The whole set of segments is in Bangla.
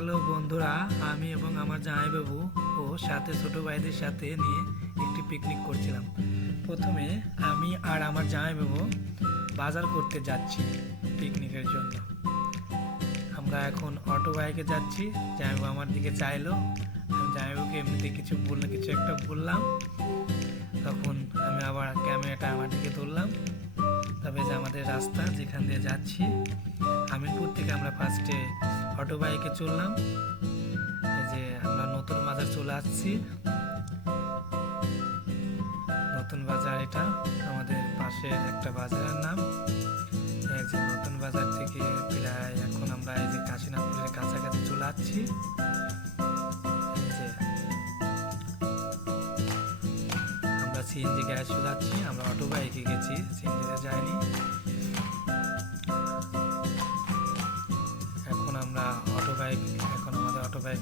হ্যালো বন্ধুরা, আমি এবং আমার জামাইবাবু ও সাথে ছোট ভাইদের সাথে নিয়ে একটি পিকনিক করছিলাম। প্রথমে আমি আর আমার জামাইবাবু বাজার করতে যাচ্ছি পিকনিকের জন্য। আমরা এখন অটো বাইকে যাচ্ছি। জামাইবাবু আমার দিকে চাইলো, আমি জামাইবাবুকে এমনিতে কিছু একটা বললাম। তখন আমি আবার ক্যামেরাটা আমার দিকে তুললাম। তবে যে আমাদের রাস্তা যেখান দিয়ে যাচ্ছি, আমিনপুর থেকে আমরা ফার্স্টে অটো বাইকে চললাম। এই যে আমরা নতুন বাজার চলে আসছি। নতুন বাজার এটা আমাদের পাশের একটা বাজারের নাম। এই যে নতুন বাজার থেকে প্রায় এখন আমরা এই যে কাশীনাথপুরের কাছাকাছি চলে আসছি। এই যে আমরা সিএনজি গ্যাসে যাচ্ছি, আমরা অটো বাইকে গেছি, সিএনজিতে যাইনি। এখন আমাদের অটো বাইক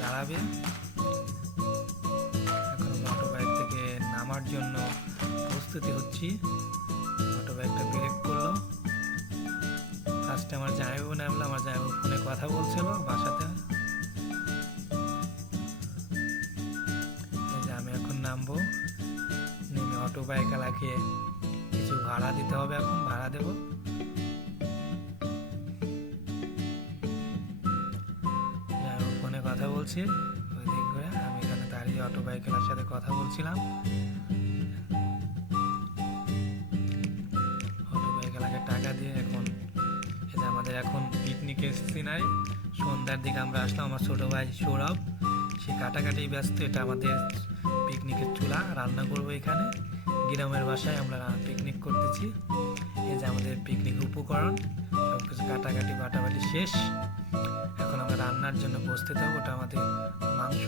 দাঁড়াবে। এখন আমরা অটো বাইক থেকে নামার জন্য প্রস্তুতি হচ্ছি। অটো বাইকটা ব্রেক করলো। ফার্স্টে আমার জামাইবাবু নামলো, আমার জামাইবাবু ফোনে কথা বলছিল বাসাতে। এই যে আমি এখন নামবো, নেমে অটো বাইকওয়ালাকে কিছু ভাড়া দিতে হবে। এখন ভাড়া দেবো। ফোনে কথা বলছি, ওই দিক করে আমি এখানে দাঁড়িয়ে অটো বাইকের সাথে কথা বলছিলাম। অটো বাইকেলাকে টাকা দিয়ে এখন এই যে আমাদের এখন পিকনিকের সিনারি। সন্ধ্যার দিকে আমরা আসলাম। আমার ছোট ভাই সৌরভ সে কাটাকাটি ব্যস্ত। এটা আমাদের পিকনিকের চুলা, রান্না করবো এখানে। গ্রামের বাসায় আমরা পিকনিক করতেছি। এই যে আমাদের পিকনিক উপকরণ, সব কিছু কাটাকাটি বাটাবাটি শেষ। এখন আমরা রান্নার জন্য প্রস্তুত হব। ওটা আমাদের মাংস,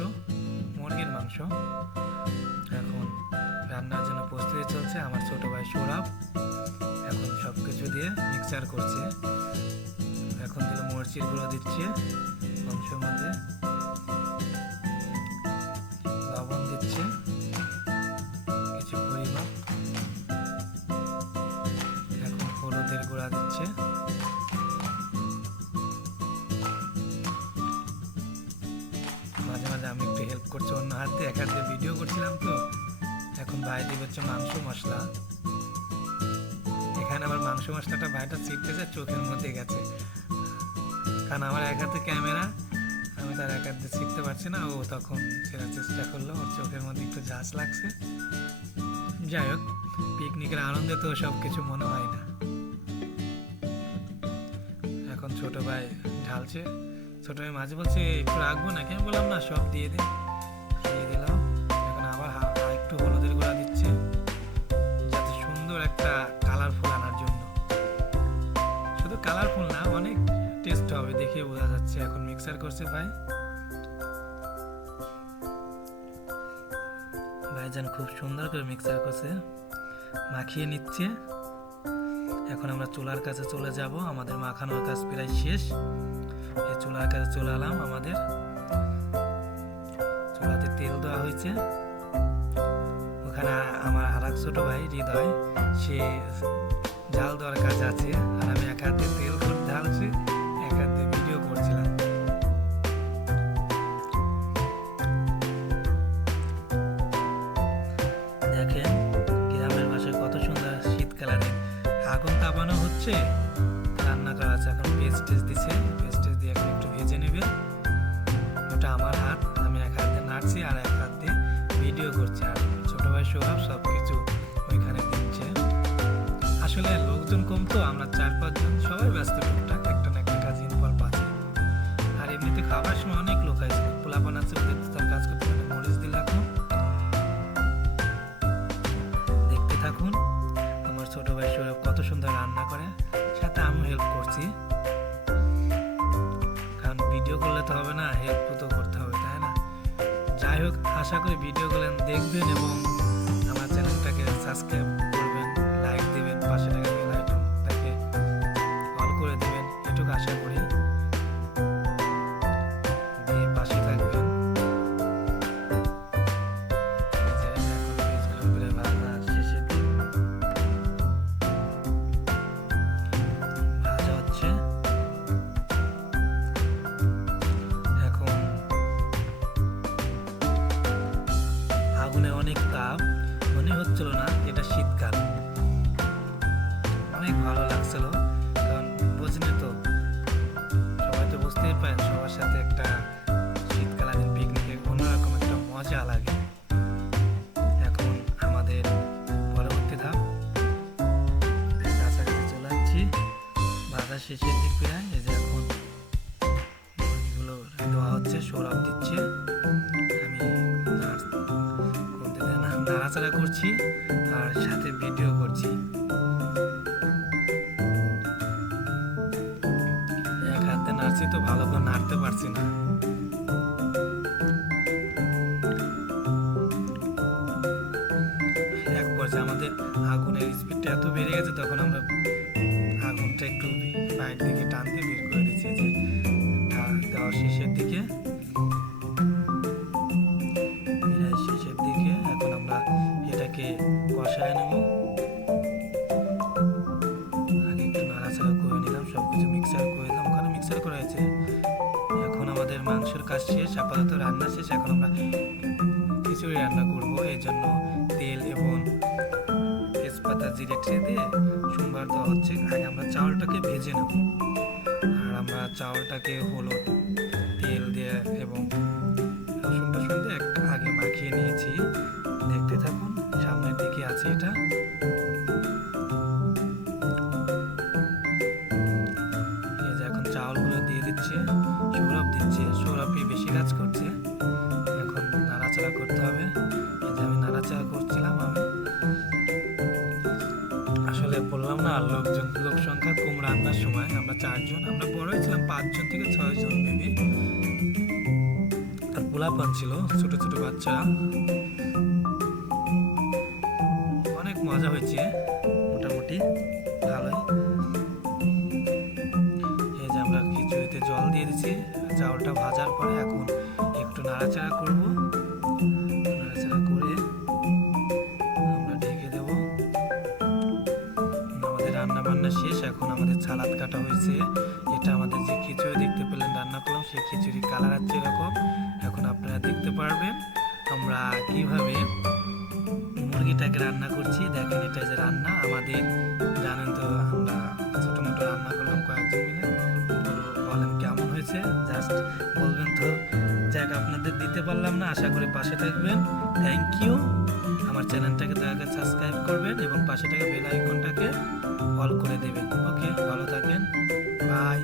মুরগির মাংস। এখন রান্নার জন্য প্রস্তুতি চলছে। আমার ছোট ভাই সৌরভ এখন সব কিছু দিয়ে মিক্সচার করছে। এখন দিল মরিচের গুঁড়ো দিচ্ছে মাংসের মধ্যে, লবণ দিচ্ছে কিছু পরিমাণ, এখন হলুদের গুঁড়া দিচ্ছে। মাঝে মাঝে আমি একটু হেল্প করছি অন্য হাত দিয়ে, এক হাত দিয়ে ভিডিও করছিলাম তো। এখন ভাই দিবে হচ্ছে মাংস মশলা। এখানে আবার মাংস মশলাটা ভাইটা ছিটতেছে, চোখের মধ্যে গেছে। কারণ আমার এক হাতে ক্যামেরা, আমি তার এক হাত দিয়ে ছিটতে পারছি না। ও তখন ছেড়ার চেষ্টা করলো, ওর চোখের মধ্যে একটু ঝাঁজ লাগছে। যাই হোক, পিকনিকের আনন্দে তো সব কিছু মনে হয় না। এখন ছোট ভাই ঢালছে। ছোট ভাই মাঝে বলছে একটু রাখবো নাকি, আমি বললাম না, সব দিয়ে দিলাম। এখন আবার একটু হলুদের গুঁড়া দিচ্ছে যাতে সুন্দর একটা কালারফুল আনার জন্য। শুধু কালারফুল না, অনেক টেস্ট হবে, দেখে বোঝা যাচ্ছে। এখন মিক্সার করছে ভাইজান খুব সুন্দর করে মিক্সার করছে, মাখিয়ে নিচ্ছে। এখন আমরা চুলার কাছে চলে যাব। আমাদের মাখানোর কাজ প্রায় শেষ। এই চুলার কাছে চলে এলাম। আমাদের চুলাতে তেল দেওয়া হয়েছে। ওখানে আমার আর এক ছোট ভাই হৃদয়, সে জাল দেওয়ার কাজ আছে। আর আমি এক হাতে তেল ঢালছি, এক হাতে ভিডিও করছিলাম। দেখেন গ্রামের বাসায় কত সুন্দর শীতকালে আগুন তাপানো হচ্ছে, রান্না করা আছে। এখন পেস্টেজ দিচ্ছে, পেস্টেজ দিয়ে এখন একটু ভেজে নেবে। ওটা আমার হাত, আমি এক হাতে নাড়ছি আর এক হাত দিয়ে ভিডিও করছি। আর ছোট ভাই সৌরভ সব কিছু ওইখানে দিচ্ছে। আসলে লোকজন কম তো, আমরা 4-5 জন, সবাই ব্যস্ত, টুকটাক একটা না একটা কাজ ইনভলভ আছে। আর এমনিতে খাবার সময় অনেক লোক আছে, পোলাপান আছে, ওদের তার কাজ করতে হবে। মরিচ দিলে এখন দেখতে থাকুন আমার ছোট ভাই সৌরভ কত সুন্দর রান্না করে, সাথে আমিও হেল্প করছি। কারণ ভিডিও করলে তো হবে না, হেল্প তো করতে হবে, তাই না? যাই হোক, আশা করি ভিডিওগুলো দেখবেন এবং আমার চ্যানেলটাকে সাবস্ক্রাইব করবেন, লাইক দিবেন, পাশে থাকা বেল আইকনটাকে অল করে দিবেন, এটুকু আশা করি। দিয়ে পাশে থাকবেন। ভাজা হচ্ছে। হচ্ছিল না এটা শীতকাল। অনেক ভালো লাগছিল, কারণ বুঝলি তো, সবাই তো বুঝতেই পারেন সবার সাথে একটা শীতকালীন পিকনিকে অন্যরকম একটা মজা লাগে। এখন আমাদের পরবর্তী ধাপ, কাছাকাছি চলে যাচ্ছি, বাজার শেষের দিক প্রায়। এই যে এখন মুরগিগুলো দেওয়া হচ্ছে, সৌরভ দিচ্ছে, আমি নাড়াচাড়া করছি আর সাথে ভিডিও করছি। এক হাতে নাড়ছি তো ভালো করে নাড়তে পারছি না। এক পর্যায়ে আমাদের আগুনের স্পিডটা এত বেড়ে গেছে, তখন আমরা আগুনটা একটু বাইরের দিকে টান দিয়ে বের করে দিচ্ছি। যে দেওয়া শেষের দিকে, শেষের দিকে এখন আমরা এটাকে কষায় নেব। আগে একটু নাড়াচাড়া করে নিলাম, সবকিছু মিক্সার করে দিলাম, ওখানে মিক্সার করা হয়েছে। এখন আমাদের মাংসের কাজ শেষ, আপাতত রান্না শেষ। এখন আমরা খিচুড়ি রান্না করবো, এই জন্য তেল এবং তেজপাতা জিরে দিয়ে সোমবার দেওয়া হচ্ছে। আগে আমরা চাউলটাকে ভেজে নেব, আর আমরা চাউলটাকে হলুদ, তেল দিয়ে এবং রসুন টসুন দিয়ে আগে মাখিয়ে নিয়েছি। দেখতে থাকুন, সামনের দিকে আছে এটা। এই যে এখন চাউলগুলো দিয়ে দিচ্ছে, সৌরভ দিচ্ছে, সৌরভই বেশি কাজ করছে। এখন নাড়াচাড়া করতে হবে। এই যে আমি নাড়াচাড়া করছিলাম। আমি আসলে বললাম না, লোক সংখ্যা কম রান্নার সময়, আমরা 4 জন, আমরা বড়ই ছিলাম 5 জন থেকে 6 জন মেবি, আর পোলাপান ছিল ছোট ছোট বাচ্চারা। অনেক মজা হয়েছে, মোটামুটি ভালোই। এই যে আমরা খিচুড়িতে জল দিয়ে দিচ্ছি চাউলটা ভাজার পরে। এখন একটু নাড়াচাড়া করব, নাড়াচাড়া করে আমরা ঢেকে দেব। আমাদের রান্না বান্না শেষ। এখন আমাদের সালাদ কাটা হয়েছে। এটা আমাদের যে খিচুড়ি দেখতে পেলেন রান্না করলাম, সেই খিচুড়ি কালার আছে এরকম। এখন আপনারা দেখতে পারবেন আমরা কিভাবে মুরগিটাকে রান্না করছি। দেখেন, এটা যে রান্না আমাদের, জানেন তো আমরা ছোটো মোটো রান্না করলাম কয়েকজন মিলে। তো বলেন কেমন হয়েছে, জাস্ট বলবেন তো। যাক, আপনাদের দিতে পারলাম না, আশা করি পাশে থাকবেন। Thank you. আমার চ্যানেলটাকে দয়া করে সাবস্ক্রাইব করবেন এবং পাশে থাকা বেল আইকনটাকে অল করে দেবেন। ওকে, ভালো থাকেন, বাই।